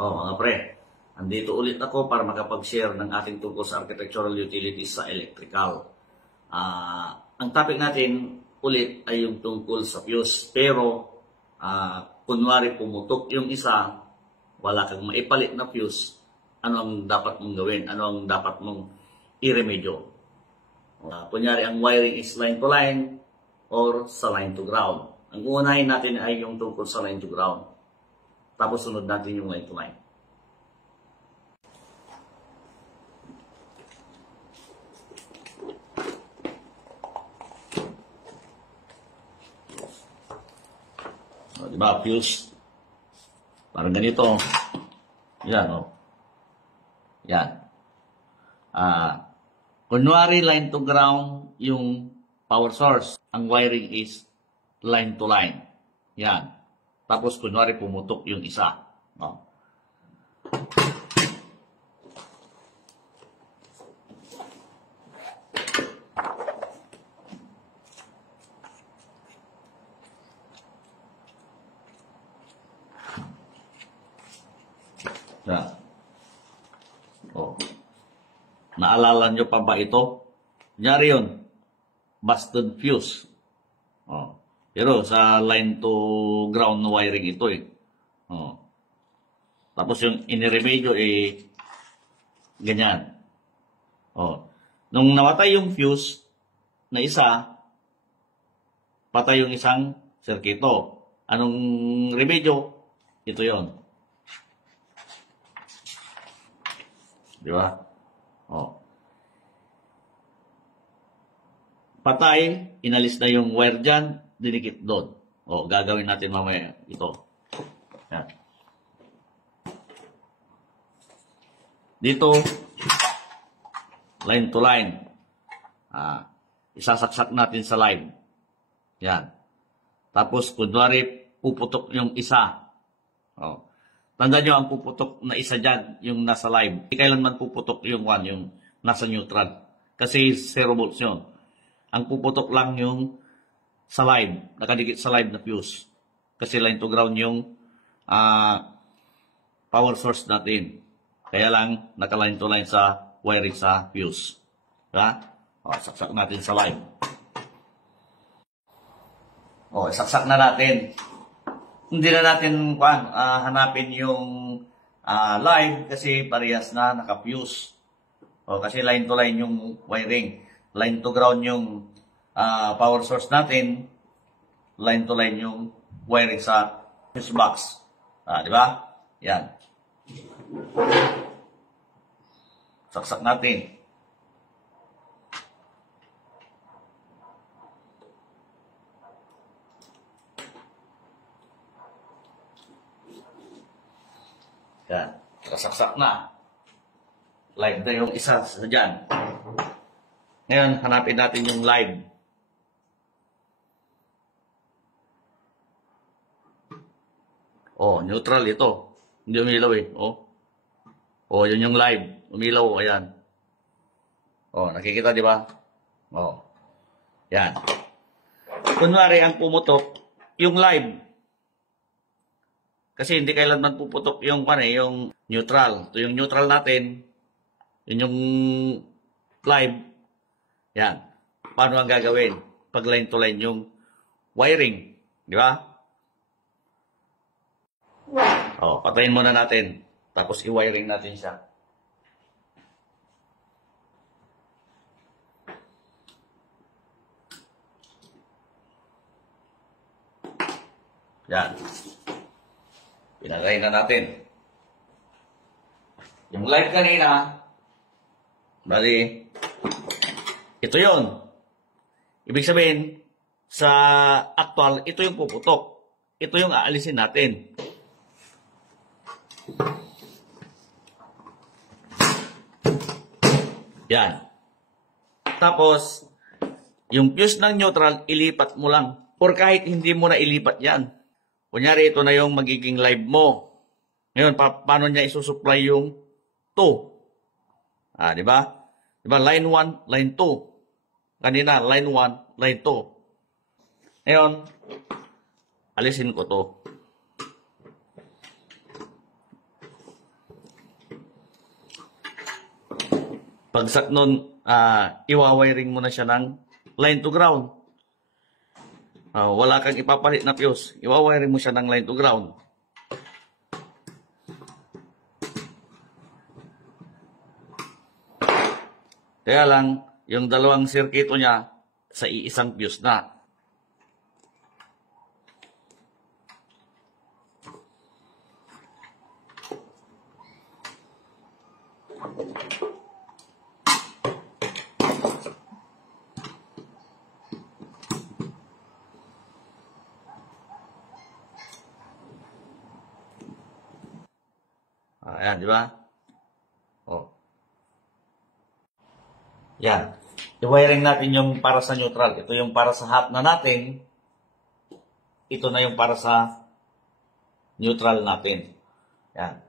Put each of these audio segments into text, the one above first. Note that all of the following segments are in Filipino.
Mga pre, andito ulit ako para makapag-share ng ating tungkol sa architectural utilities sa electrical. Ang topic natin ulit ay yung tungkol sa fuse. Pero, kunwari pumutok yung isa, wala kang maipalit na fuse, ano ang dapat mong gawin? Ano ang dapat mong i-remedyo? Kunyari, ang wiring is line to line or sa line to ground. Ang uunahin natin ay yung tungkol sa line to ground. Tapos sunod natin yung line to line. Diba, fuse? Parang ganito. Yan, o. Yan. Kunwari line to ground yung power source. Ang wiring is line to line. Yan. Tapos kunwari pumutok yung isa. No? Yan. Naalala nyo pa ba ito? Kunyari yun. Busted fuse. Pero sa line to ground na wiring ito eh. Tapos yung iniremedyo eh ganyan. Nung namatay yung fuse na isa, patay yung isang sirkito. Anong remedyo? Ito yon. Di ba? Patay, inalis na yung wire dyan, dinikit doon. Gagawin natin mamaya ito. Yan. Dito, line to line. Isasaksak natin sa line. Yan. Tapos, kunwari, puputok yung isa. Tandaan nyo, ang puputok na isa dyan, yung nasa line. Hindi kailanman puputok yung one, yung nasa neutral. Kasi 0 volts yun. Ang puputok lang yung sa live, nakadikit sa live na fuse. Kasi line to ground yung power source natin. Kaya lang, naka-line to line sa wiring sa fuse. Diba? Saksak natin sa live. Saksak na natin. Hindi na natin hanapin yung live kasi parehas na naka-fuse. Kasi line to line yung wiring. Line to ground yung power source natin, line to line yung wiring sa fuse box. Di ba? Yan. Saksak natin. Yan. Saksak na. Live na yung isa sa dyan. Ngayon, hanapin natin yung live. Neutral ito. Hindi umilaw eh. Yun yung live. Umilaw, ayan. Nakikita di ba? Yan. Kunwari ang pumutok, yung live. Kasi hindi kailanman puputok yung yung neutral. Ito yung neutral natin. Yun yung live. Yan. Paano ang gagawin? Pag line to line yung wiring. Di ba? Patayin muna natin. Tapos i-wiring natin siya. Yan. Pinagay na natin. Yung live kanina, bali, ito yon. Ibig sabihin, sa actual, ito yung puputok. Ito yung aalisin natin. Yan. Tapos, yung fuse ng neutral, ilipat mo lang. Or kahit hindi mo na ilipat yan. Kunyari, ito na yung magiging live mo. Ngayon, paano niya isusupply yung 2? Di ba? Di ba? Line 1, line 2. Kanina, line 1, line 2. Ngayon, alisin ko to. Pagsak nun, iwawiring mo na siya ng line to ground. Wala kang ipapalit na fuse. Iwawiring mo siya ng line to ground. Kaya lang, yung dalawang sirkito niya sa iisang fuse na. Ayan, di ba? Oh. Yan. I-wiring natin yung para sa neutral. Ito yung para sa hot na natin. Ito na yung para sa neutral natin. Yan.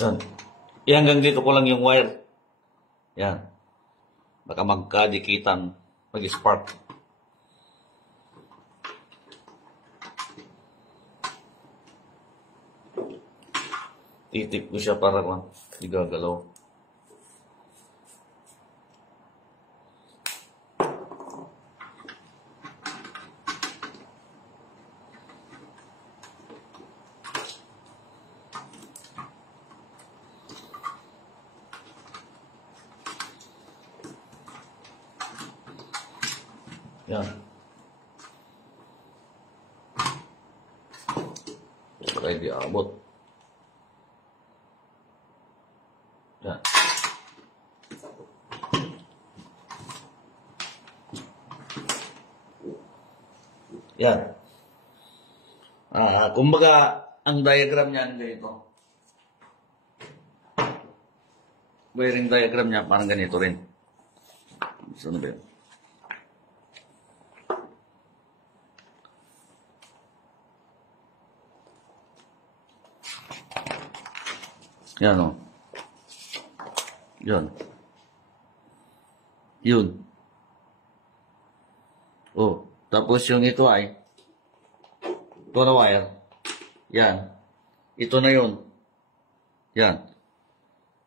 Yan. Hanggang dito ko lang yung wire. Yan. Baka magkadikitan, mag-spark. Titip ko siya para kung di gagalaw. Yan. Try di abot. Yan. Yan. Kumbaga, ang diagram niyan ganito. Wiring diagram niya parang ganito rin. Saan ba yun? Yan o. Yan. Yun. Oh, tapos yung ito ay ito na wire. Yan. Ito na yun. Yan.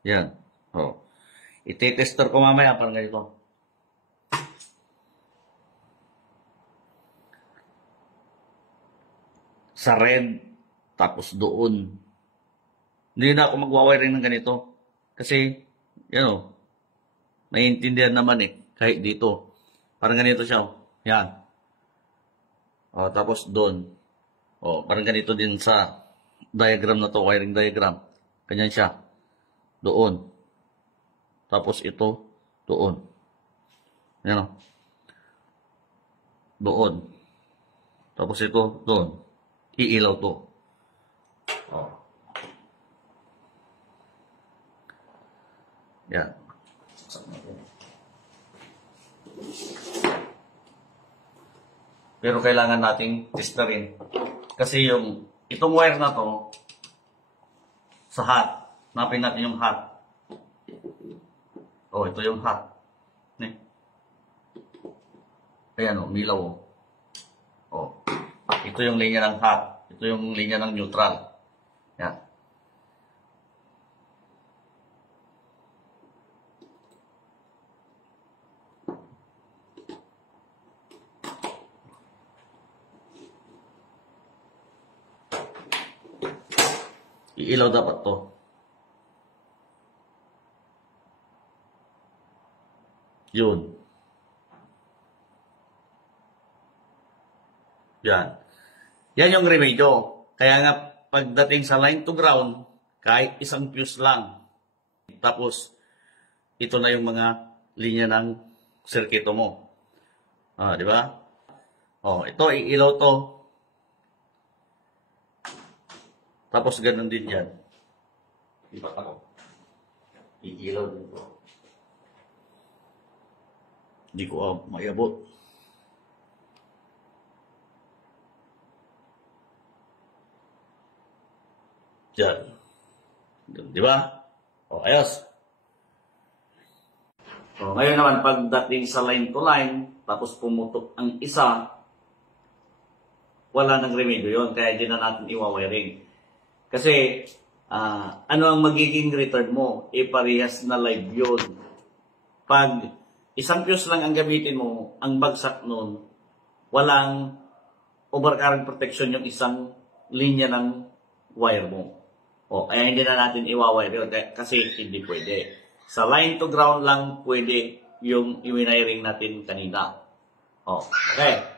Yan. Oh. Iti-tester ko mamaya parang ganito. Sa red, tapos doon. Hindi na ako magwawiring ng ganito. Kasi, naiintindihan naman kahit dito. Parang ganito siya. Yan. O, tapos doon. O, parang ganito din sa diagram na to, wiring diagram. Ganyan siya. Doon. Tapos ito, doon. Yan o. Doon. Tapos ito, doon. Iilaw to. O. Yan. Pero kailangan nating testerin. Kasi itong wire na to, sa hot, napin natin yung hot. Oh, ito yung hot. Ayan o, milaw o. Oh. Ito yung linya ng hot. Ito yung linya ng neutral. Yan. Iilaw dapat to. Yun. Yan. Yan yung remedyo. Kaya nga, pagdating sa line to ground, Kahit isang fuse lang. Tapos, ito na yung mga linya ng sirkito mo. Di ba? Ito, iilaw to. Tapos, ganun din yan. Ipat ako. Iilaw din to. Hindi ko mayabot. Diyan. Di ba? Ayos. Ngayon naman, pagdating sa line to line, tapos pumutok ang isa, wala nang remedyo yun. Kaya hindi na natin iwawiring. Kasi, ano ang magiging return mo? Parehas na live yun. Pag isang fuse lang ang gamitin mo, ang bagsak nun, walang overcurrent protection yung isang linya ng wire mo. Kaya hindi na natin iwawire yun kasi hindi pwede. Sa line to ground lang pwede yung i-wiring natin kanina. Okay.